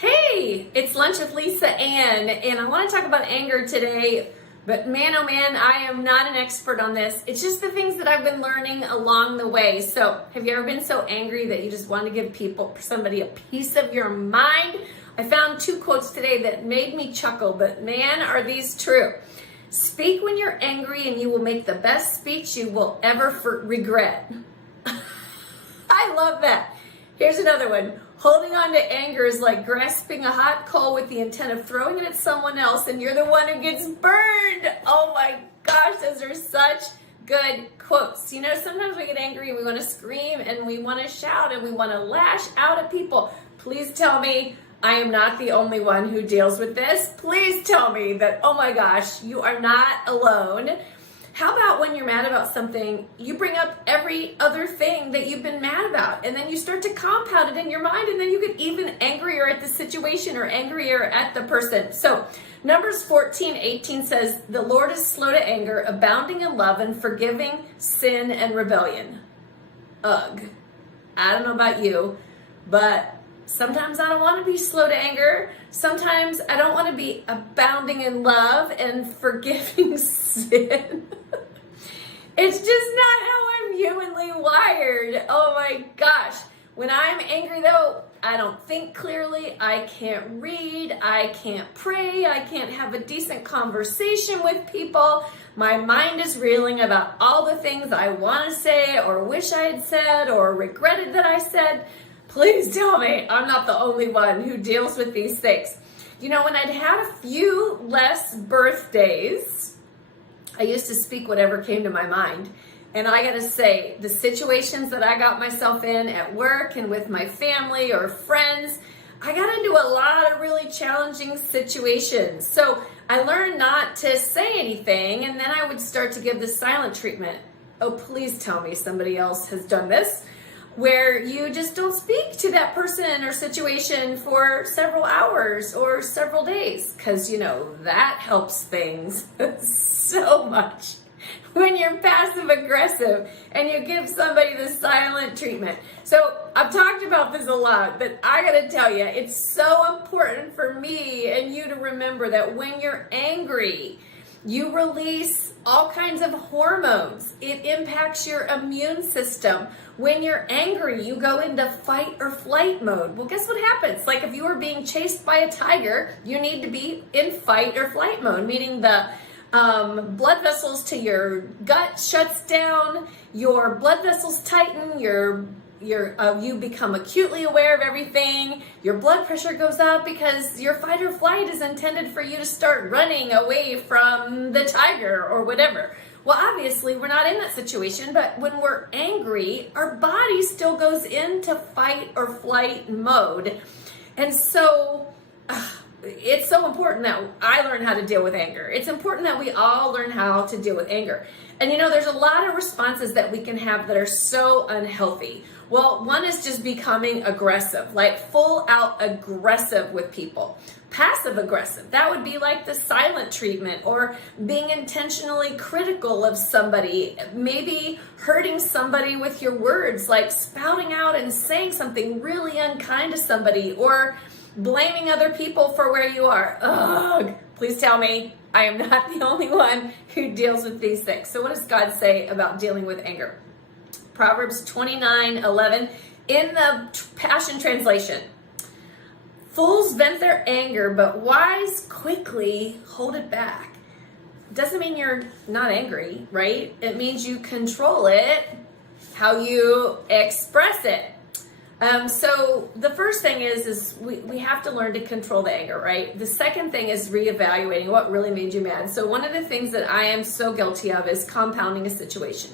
Hey, it's Lunch with LisaAnne, and I want to talk about anger today, but man, oh man, I am not an expert on this. It's just the things that I've been learning along the way. So, have you ever been so angry that you just want to give somebody a piece of your mind? I found 2 quotes today that made me chuckle, but man, are these true. Speak when you're angry and you will make the best speech you will ever regret. I love that. Here's another one. Holding on to anger is like grasping a hot coal with the intent of throwing it at someone else, and you're the one who gets burned. Oh my gosh, those are such good quotes. You know, sometimes we get angry and we want to scream and we want to shout and we want to lash out at people. Please tell me I am not the only one who deals with this. Please tell me that, oh my gosh, you are not alone. How about when you're mad about something, you bring up every other thing that you've been mad about, and then you start to compound it in your mind, and then you get even angrier at the situation or angrier at the person. So Numbers 14:18 says, the Lord is slow to anger, abounding in love, and forgiving sin and rebellion. Ugh. I don't know about you, but sometimes I don't want to be slow to anger. Sometimes I don't want to be abounding in love and forgiving sin. It's just not how I'm humanly wired. Oh my gosh. When I'm angry though, I don't think clearly. I can't read. I can't pray. I can't have a decent conversation with people. My mind is reeling about all the things I want to say or wish I had said or regretted that I said. Please tell me I'm not the only one who deals with these things. You know, when I'd had a few less birthdays, I used to speak whatever came to my mind. And I gotta say, the situations that I got myself in at work and with my family or friends, I got into a lot of really challenging situations. So I learned not to say anything, and then I would start to give the silent treatment. Oh, please tell me somebody else has done this, where you just don't speak to that person or situation for several hours or several days, because, you know, that helps things so much. When you're passive aggressive and you give somebody the silent treatment. So I've talked about this a lot, but I gotta tell you, it's so important for me and you to remember that when you're angry, you release all kinds of hormones. It impacts your immune system. When you're angry, you go into fight or flight mode. Well, guess what happens? Like if you were being chased by a tiger, you need to be in fight or flight mode, meaning the blood vessels to your gut shuts down, your blood vessels tighten, you become acutely aware of everything, your blood pressure goes up because your fight or flight is intended for you to start running away from the tiger or whatever. Well, obviously we're not in that situation, but when we're angry, our body still goes into fight or flight mode. And so it's so important that I learn how to deal with anger. It's important that we all learn how to deal with anger. And you know, there's a lot of responses that we can have that are so unhealthy. Well, one is just becoming aggressive, like full out aggressive with people. Passive aggressive, that would be like the silent treatment or being intentionally critical of somebody, maybe hurting somebody with your words, like spouting out and saying something really unkind to somebody or blaming other people for where you are. Ugh, please tell me I am not the only one who deals with these things. So what does God say about dealing with anger? Proverbs 29:11 in the Passion Translation. Fools vent their anger, but wise quickly hold it back. Doesn't mean you're not angry, right? It means you control it, how you express it. So the first thing is we have to learn to control the anger, right? The second thing is reevaluating what really made you mad. So one of the things that I am so guilty of is compounding a situation.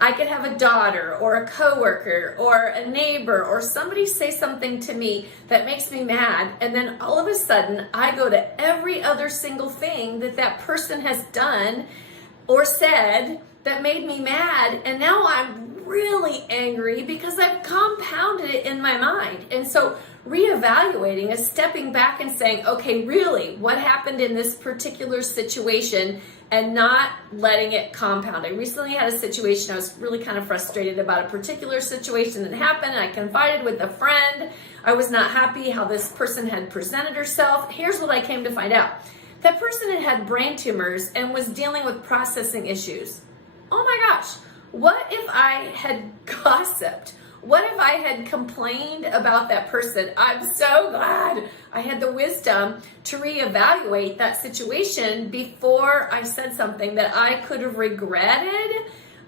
I could have a daughter or a coworker or a neighbor or somebody say something to me that makes me mad, and then all of a sudden I go to every other single thing that that person has done or said that made me mad, and now I'm really angry because I've compounded it in my mind. And so reevaluating is stepping back and saying, okay, really, what happened in this particular situation, and not letting it compound. I recently had a situation, I was really kind of frustrated about a particular situation that happened, and I confided with a friend. I was not happy how this person had presented herself. Here's what I came to find out. That person had brain tumors and was dealing with processing issues. Oh my gosh, what if I had gossiped? What if I had complained about that person? I'm so glad I had the wisdom to reevaluate that situation before I said something that I could have regretted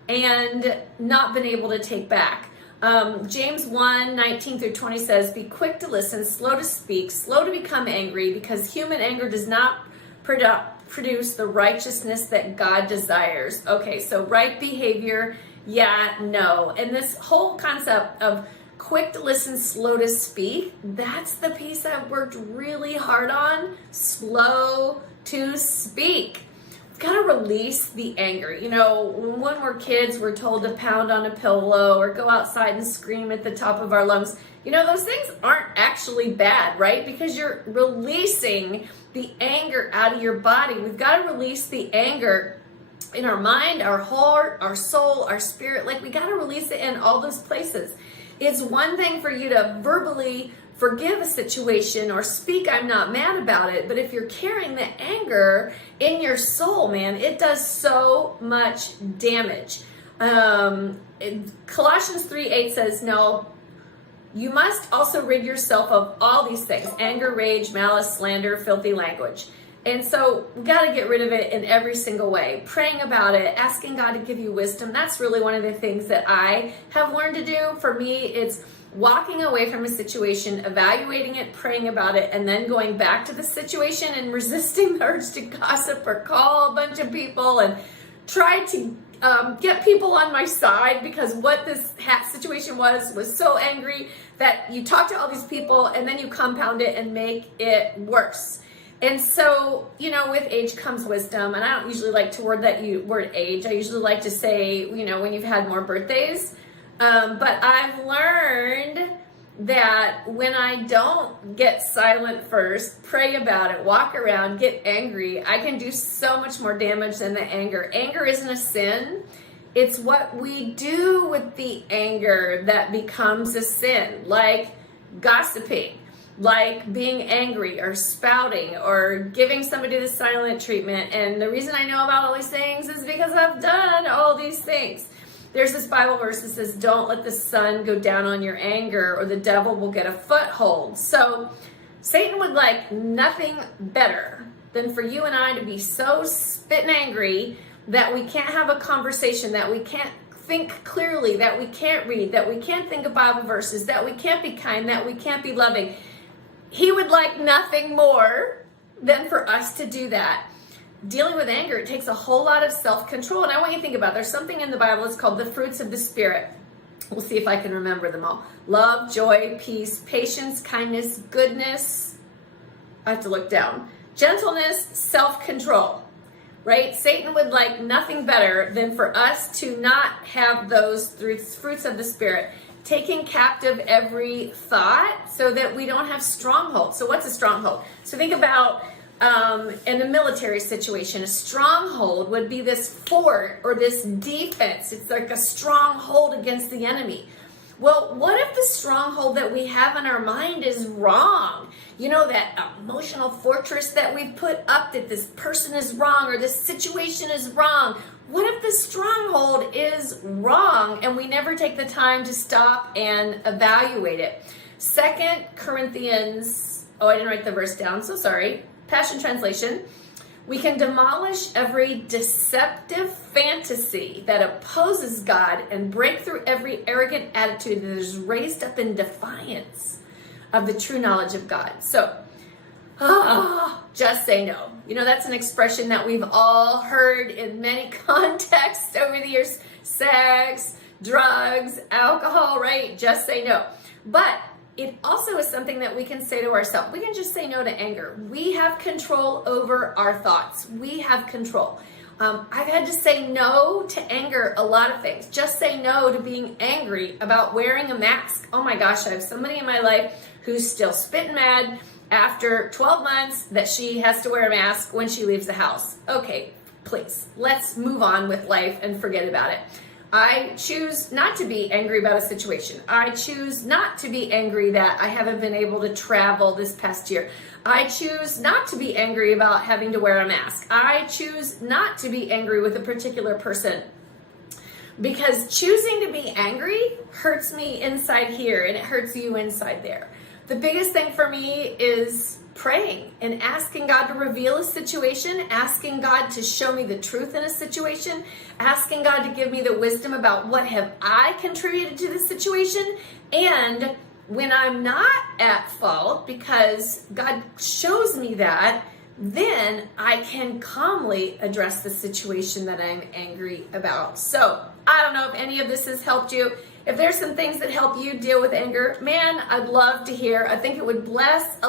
and not been able to take back. James 1:19-20 says, be quick to listen, slow to speak, slow to become angry, because human anger does not produce the righteousness that God desires. Okay, so right behavior, yeah, no. And this whole concept of quick to listen, slow to speak, that's the piece I've worked really hard on. Slow to speak. We've got to release the anger. You know, when we're kids, we're told to pound on a pillow or go outside and scream at the top of our lungs. You know, those things aren't actually bad, right? Because you're releasing the anger out of your body. We've got to release the anger in our mind, our heart, our soul, our spirit. Like, we got to release it in all those places. It's one thing for you to verbally forgive a situation or speak, I'm not mad about it. But if you're carrying the anger in your soul, man, it does so much damage. Colossians 3:8 says, no, you must also rid yourself of all these things: anger, rage, malice, slander, filthy language. And so we got to get rid of it in every single way. Praying about it, asking God to give you wisdom. That's really one of the things that I have learned to do. For me, it's walking away from a situation, evaluating it, praying about it, and then going back to the situation and resisting the urge to gossip or call a bunch of people and try to get people on my side, because what this situation was so angry that you talk to all these people and then you compound it and make it worse. And so, you know, with age comes wisdom. And I don't usually like to word age. I usually like to say, you know, when you've had more birthdays. But I've learned that when I don't get silent first, pray about it, walk around, get angry, I can do so much more damage than the anger. Anger isn't a sin. It's what we do with the anger that becomes a sin, like gossiping, like being angry or spouting or giving somebody the silent treatment. And the reason I know about all these things is because I've done all these things. There's this Bible verse that says, don't let the sun go down on your anger or the devil will get a foothold. So Satan would like nothing better than for you and I to be so spitting angry that we can't have a conversation, that we can't think clearly, that we can't read, that we can't think of Bible verses, that we can't be kind, that we can't be loving. He would like nothing more than for us to do that. Dealing with anger, it takes a whole lot of self-control. And I want you to think about, there's something in the Bible, it's called the fruits of the Spirit. We'll see if I can remember them all. Love, joy, peace, patience, kindness, goodness. I have to look down. Gentleness, self-control. Right? Satan would like nothing better than for us to not have those fruits of the Spirit. Taking captive every thought so that we don't have strongholds. So what's a stronghold? So think about in a military situation, a stronghold would be this fort or this defense. It's like a stronghold against the enemy. Well, what if the stronghold that we have in our mind is wrong? You know, that emotional fortress that we've put up, that this person is wrong or this situation is wrong. What if the stronghold is wrong and we never take the time to stop and evaluate it? 2 Corinthians, I didn't write the verse down, so sorry. Passion Translation. We can demolish every deceptive fantasy that opposes God and break through every arrogant attitude that is raised up in defiance of the true knowledge of God. So, just say no. You know, that's an expression that we've all heard in many contexts over the years. Sex, drugs, alcohol, right? Just say no. But it also is something that we can say to ourselves. We can just say no to anger. We have control over our thoughts. We have control. I've had to say no to anger, a lot of things. Just say no to being angry about wearing a mask. Oh my gosh, I have somebody in my life who's still spitting mad after 12 months that she has to wear a mask when she leaves the house. Okay, please, let's move on with life and forget about it. I choose not to be angry about a situation. I choose not to be angry that I haven't been able to travel this past year. I choose not to be angry about having to wear a mask. I choose not to be angry with a particular person, because choosing to be angry hurts me inside here and it hurts you inside there. The biggest thing for me is praying and asking God to reveal a situation, asking God to show me the truth in a situation, asking God to give me the wisdom about what have I contributed to the situation, and when I'm not at fault, because God shows me that, then I can calmly address the situation that I'm angry about. So I don't know if any of this has helped you. If there's some things that help you deal with anger, man, I'd love to hear. I think it would bless a lot.